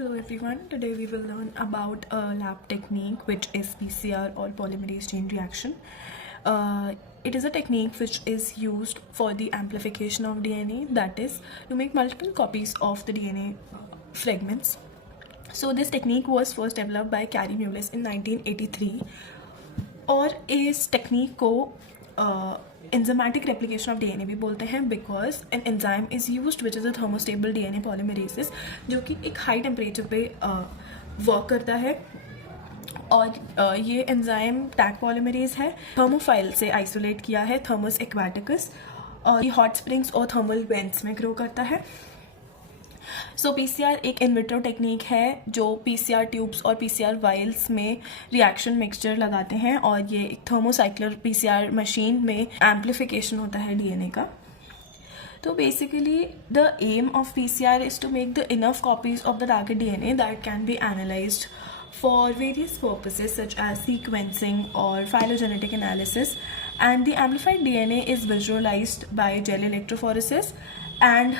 Hello everyone, today we will learn about a lab technique which is PCR or polymerase chain reaction. It is a technique which is used for the amplification of DNA, that is to make multiple copies of the DNA fragments. So this technique was first developed by Kary Mullis in 1983 और इस technique को enzymatic replication of DNA भी बोलते हैं because an enzyme is used which is a thermostable DNA polymerase जो कि एक high temperature पे वर्क करता है और ये एंजाइम टैग पॉलीमरेज है. थर्मोफाइल से आइसोलेट किया है थर्मस एक्वाटिकस और ये हॉट स्प्रिंग्स और थर्मल वेंट्स में ग्रो करता है. सो पीसीआर एक इन विट्रो टेक्निक है जो पीसीआर ट्यूब्स और पीसीआर वाइल्स में रिएक्शन मिक्सचर लगाते हैं और ये एक थर्मोसाइक्लर पीसीआर मशीन में एम्प्लीफिकेशन होता है डीएनए का. तो basically the aim of PCR is to make the enough copies of the target DNA that can be analysed for various purposes such as sequencing or phylogenetic analysis, and the amplified DNA is visualized by gel electrophoresis, and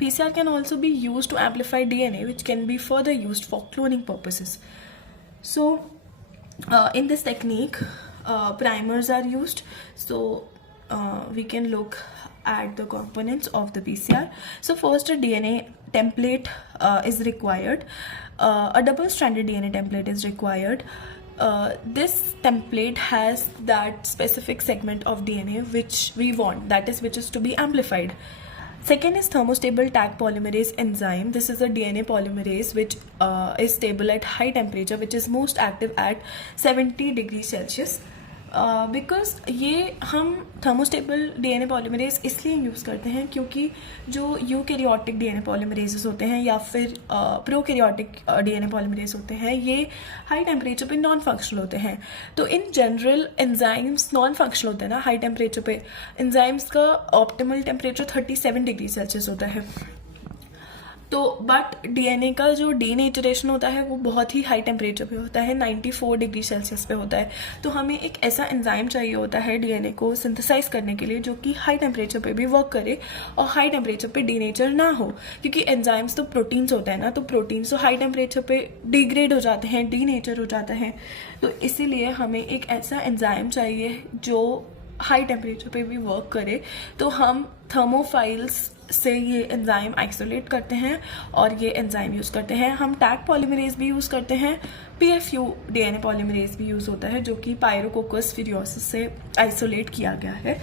PCR can also be used to amplify DNA which can be further used for cloning purposes. So in this technique primers are used, so we can look at the components of the PCR. So first a DNA template is required. A double-stranded DNA template is required. This template has that specific segment of DNA which we want, that is which is to be amplified. Second is thermostable tag polymerase enzyme. This is a DNA polymerase which is stable at high temperature, which is most active at 70 degrees Celsius. Because ये हम thermostable DNA polymerase इसलिए use करते हैं क्योंकि जो eukaryotic DNA polymerases होते हैं या फिर प्रोकैरियोटिक डीएनए पॉलीमरेज होते हैं ये हाई टेम्परेचर पे नॉन फंक्शनल होते हैं. तो in general enzymes non functional होते हैं ना हाई टेम्परेचर पे. एंजाइम्स का ऑप्टिमल टेम्परेचर 37 डिग्री सेल्सियस होता है. तो बट डीएनए का जो डीनेचुरेशन होता है वो बहुत ही हाई टेम्परेचर पे होता है, 94 डिग्री सेल्सियस पे होता है. तो हमें एक ऐसा एंजाइम चाहिए होता है डीएनए को सिंथेसाइज करने के लिए जो कि हाई टेम्परेचर पे भी वर्क करे और हाई टेम्परेचर पे डीनेचर ना हो, क्योंकि एंजाइम्स तो प्रोटीन्स होते हैं ना, तो प्रोटीन्स तो हाई टेम्परेचर पे डिग्रेड हो जाते हैं, डीनेचर हो जाता है. तो इसीलिए हमें एक ऐसा एंजाइम चाहिए जो हाई टेम्परेचर पे भी वर्क करे. तो हम थर्मोफाइल्स से ये एंजाइम आइसोलेट करते हैं और ये एंजाइम यूज़ करते हैं. हम टैग पॉलीमरेज भी यूज़ करते हैं, पीएफयू डीएनए पॉलीमरेज भी यूज़ होता है जो कि पायरोकोकस फ्यूरियोसिस से आइसोलेट किया गया है.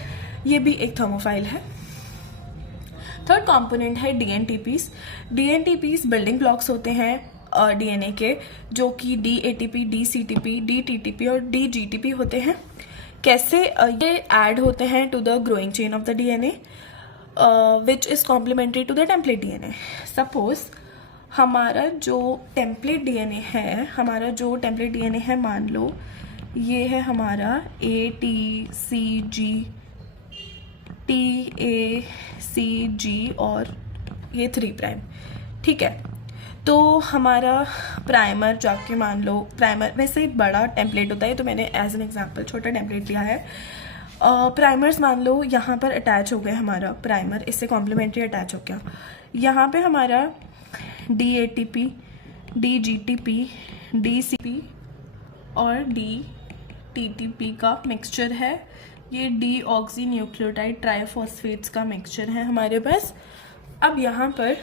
ये भी एक थर्मोफाइल है. थर्ड कंपोनेंट है डीएनटीपीस. डीएनटीपीस बिल्डिंग ब्लॉक्स होते हैं डीएनए के, जो कि डीएटीपी, डीसीटीपी, डीटीटीपी और डीजीटीपी होते हैं. कैसे ये ऐड होते हैं to the growing chain of the DNA which is complementary to the template DNA. Suppose हमारा जो template DNA है, मान लो ये है हमारा ATCG TACG और ये 3', ठीक है. तो हमारा प्राइमर जाके मान लो, प्राइमर वैसे बड़ा टेम्पलेट होता है तो मैंने एज एन एग्जाम्पल छोटा टेम्पलेट लिया है. प्राइमर्स मान लो यहाँ पर अटैच हो गए, हमारा प्राइमर इससे कॉम्प्लीमेंट्री अटैच हो गया. यहाँ पे हमारा DATP, DGTP, DCP और DTTP का मिक्सचर है. ये डीऑक्सी न्यूक्लियोटाइड ट्राइफॉस्फेट्स का मिक्सचर है हमारे पास. अब यहाँ पर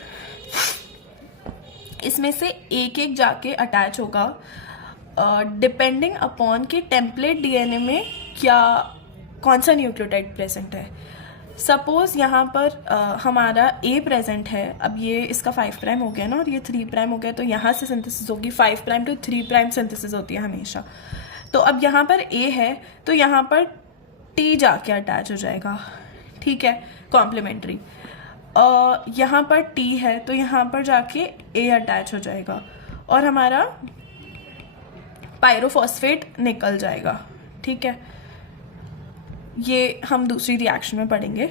इसमें से एक एक जाके अटैच होगा डिपेंडिंग अपॉन कि टेम्पलेट डीएनए में कौन सा न्यूक्लियोटाइड प्रेजेंट है. सपोज यहाँ पर हमारा A प्रेजेंट है. अब ये इसका 5' हो गया ना और ये 3' हो गया, तो यहाँ से सिंथेसिस होगी. 5' to 3' सिंथेसिस होती है हमेशा. तो अब यहाँ पर A है तो यहाँ पर T जाके अटैच हो जाएगा, ठीक है, कॉम्प्लीमेंट्री. यहाँ पर T है तो यहाँ पर जाके A अटैच हो जाएगा और हमारा पायरोफॉस्फेट निकल जाएगा, ठीक है. ये हम दूसरी रिएक्शन में पढ़ेंगे.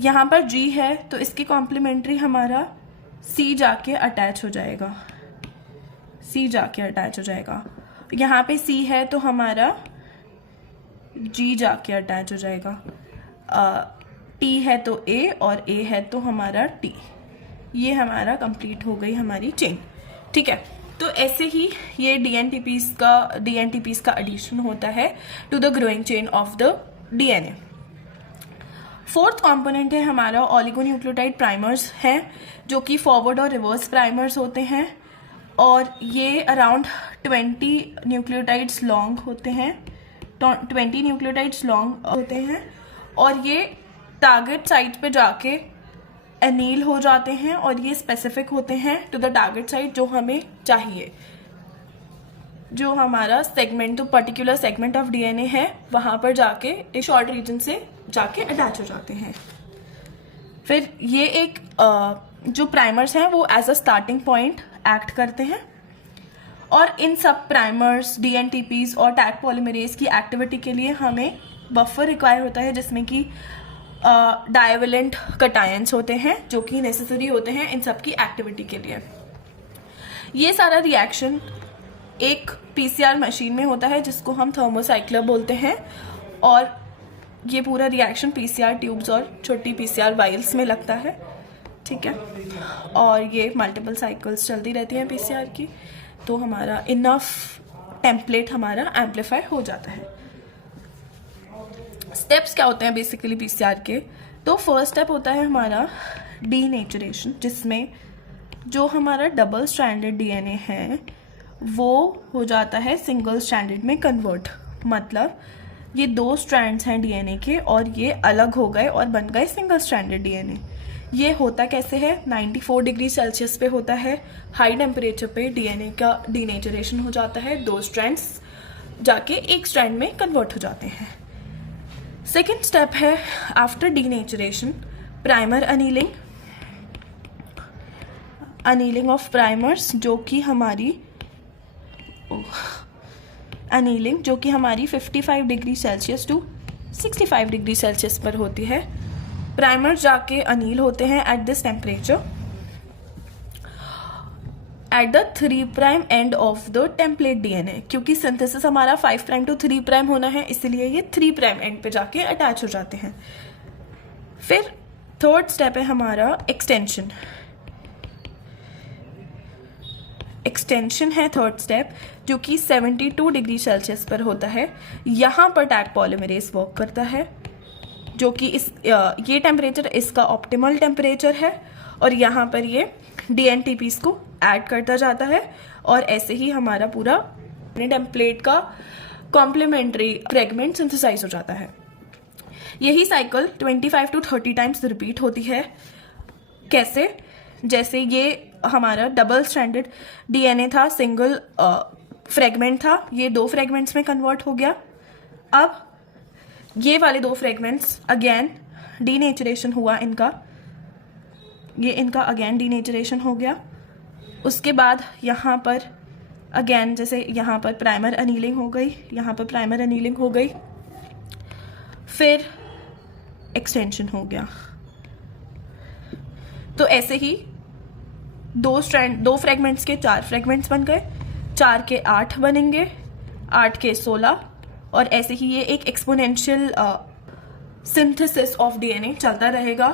यहाँ पर G है तो इसकी कॉम्प्लीमेंट्री हमारा C जाके अटैच हो जाएगा, यहाँ पे C है तो हमारा G जाके अटैच हो जाएगा. T है तो A और A है तो हमारा T. ये हमारा कंप्लीट हो गई हमारी चेन, ठीक है। तो ऐसे ही ये डीएनटीपीस का एडिशन होता है to the growing chain of the DNA. Fourth component है हमारा ऑलिगोन्यूक्लियोटाइड प्राइमर्स हैं, जो कि फॉरवर्ड और रिवर्स प्राइमर्स होते हैं, और ये अराउंड 20 न्यूक्लियोटाइड्स लॉन्ग होते हैं, 20 न्यूक्लियोटाइड्स लॉन्ग होते हैं, और ये टारगेट साइट पे जाके एनील हो जाते हैं, और ये स्पेसिफिक होते हैं टू द टारगेट साइट जो हमें चाहिए, जो हमारा सेगमेंट, तो पर्टिकुलर सेगमेंट ऑफ डीएनए है वहाँ पर जाके एक शॉर्ट रीजन से जाके अटैच हो जाते हैं। फिर ये एक जो प्राइमर्स हैं वो as a starting point act करते हैं, और इन सब प्राइमर्स, डीएनटीपीस और टैग पॉलीमरेज की एक्टिविटी के लिए हमें बफर रिक्वायर होता है, जिसमें कि डाइवेलेंट कटायंस होते हैं जो कि नेसेसरी होते हैं इन सब की एक्टिविटी के लिए। ये सारा रिएक्शन एक पीसीआर मशीन में होता है जिसको हम थर्मोसाइक्लर बोलते हैं, और ये पूरा रिएक्शन पीसीआर ट्यूब्स और छोटी पीसीआर वाइल्स में लगता है, ठीक है। और ये मल्टीपल साइकिल्स चलती रहती हैं पीसीआर की, तो हमारा इनफ टेम्पलेट हमारा एम्पलीफाई हो जाता है। स्टेप्स क्या होते हैं बेसिकली पीसीआर के? तो फर्स्ट स्टेप होता है हमारा डीनेचुरेशन, जिसमें जो हमारा डबल स्ट्रैंडेड डीएनए है वो हो जाता है सिंगल स्ट्रैंडेड में कन्वर्ट। मतलब ये 2 स्ट्रैंड्स हैं डीएनए के और ये अलग हो गए और बन गए सिंगल स्ट्रैंडेड डीएनए। ये होता कैसे है? 94 डिग्री सेल्सियस पे होता है। हाई टेम्परेचर पे डीएनए का डीनेचुरेशन हो जाता है, 2 स्ट्रैंड्स जाके एक स्ट्रैंड में कन्वर्ट हो जाते हैं। सेकेंड स्टेप है after denaturation primer annealing of primers, जो कि हमारी 55 degree Celsius to 65 degree Celsius पर होती है। प्राइमर्स जाके अनील होते हैं at this temperature at the 3' end of the template DNA. क्योंकि सिंथेसिस हमारा 5' टू 3' होना है, इसलिए ये 3' एंड पे जाके अटैच हो जाते हैं। फिर थर्ड स्टेप है हमारा एक्सटेंशन है थर्ड स्टेप, जो कि 72 डिग्री सेल्सियस पर होता है। यहाँ पर टैग पॉलीमरेज वर्क करता है, जो कि ये टेम्परेचर इसका ऑप्टिमल टेम्परेचर है, और यहाँ पर ये डीएनटीपीस को ऐड करता जाता है, और ऐसे ही हमारा पूरा टेम्पलेट का कॉम्प्लीमेंट्री फ्रेगमेंट सिंथेसाइज हो जाता है। यही साइकिल 25 टू 30 टाइम्स रिपीट होती है। कैसे? जैसे ये हमारा डबल स्ट्रैंडेड डीएनए था, सिंगल फ्रेगमेंट था, ये 2 फ्रेगमेंट्स में कन्वर्ट हो गया। अब ये वाले 2 फ्रेगमेंट्स अगेन डीनेचुरेशन हुआ इनका, ये इनका अगेन डीनेचुरेशन हो गया। उसके बाद यहाँ पर अगेन जैसे यहाँ पर प्राइमर अनीलिंग हो गई, यहाँ पर प्राइमर अनीलिंग हो गई, फिर एक्सटेंशन हो गया। तो ऐसे ही 2 फ्रेगमेंट्स के 4 फ्रेगमेंट्स बन गए, 4 के 8 बनेंगे, 8 के 16, और ऐसे ही ये एक एक्सपोनेंशियल सिंथेसिस ऑफ डीएनए चलता रहेगा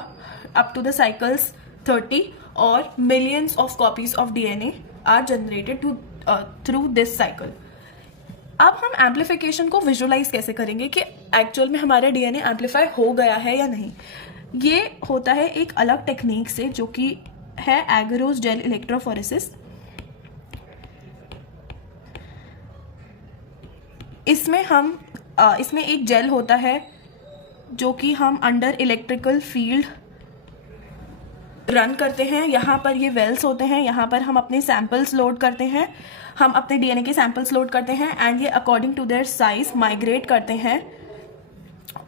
अप टू द साइकिल्स 30, और millions of copies of DNA are generated through this cycle. अब हम एम्पलीफिकेशन को विजुअलाइज कैसे करेंगे कि एक्चुअल में हमारा डीएनए एम्पलीफाई हो गया है या नहीं? ये होता है एक अलग टेक्निक से, जो कि है एगरोस जेल इलेक्ट्रोफोरेसिस। इसमें एक जेल होता है जो कि हम अंडर इलेक्ट्रिकल फील्ड रन करते हैं। यहाँ पर ये वेल्स होते हैं, यहाँ पर हम अपने सैंपल्स लोड करते हैं, हम अपने डीएनए के सैंपल्स लोड करते हैं, एंड ये according to their size migrate करते हैं।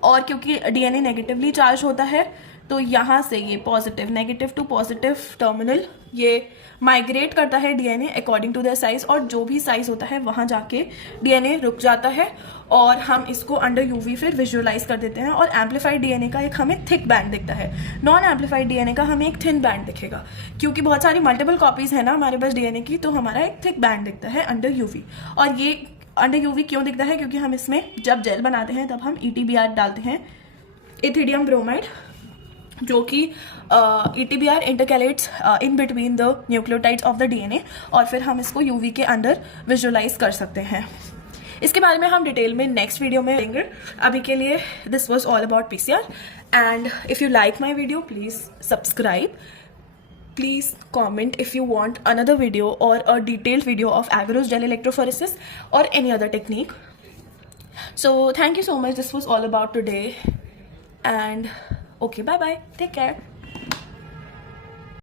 और क्योंकि डीएनए नेगेटिवली चार्ज होता है, तो यहाँ से ये नेगेटिव टू पॉजिटिव टर्मिनल ये माइग्रेट करता है DNA according to their size, और जो भी साइज होता है वहाँ जाके डीएनए रुक जाता है, और हम इसको अंडर यूवी फिर विजुअलाइज कर देते हैं। और एम्पलीफाइड डीएनए का एक हमें थिक बैंड दिखता है, नॉन एम्पलीफाइड डीएनए का हमें एक थिन बैंड दिखेगा। क्योंकि बहुत सारी मल्टीपल कॉपीज है ना हमारे पास डीएनए की, तो हमारा एक थिक बैंड दिखता है अंडर यूवी। और ये अंडर यूवी क्यों दिखता है? क्योंकि हम इसमें जब जेल बनाते हैं तब हम ETBR डालते हैं, इथिडियम ब्रोमाइड, जो कि ETBR intercalates in between the nucleotides of the DNA, और फिर हम इसको UV के अंदर विजुअलाइज कर सकते हैं. इसके बारे में हम डिटेल में नेक्स्ट वीडियो में लेंगे. अभी के लिए this was all about PCR, and if you like my video please subscribe. Please comment if you want another video or a detailed video of agarose gel electrophoresis or any other technique. So thank you so much. This was all about today, and okay, bye bye, take care.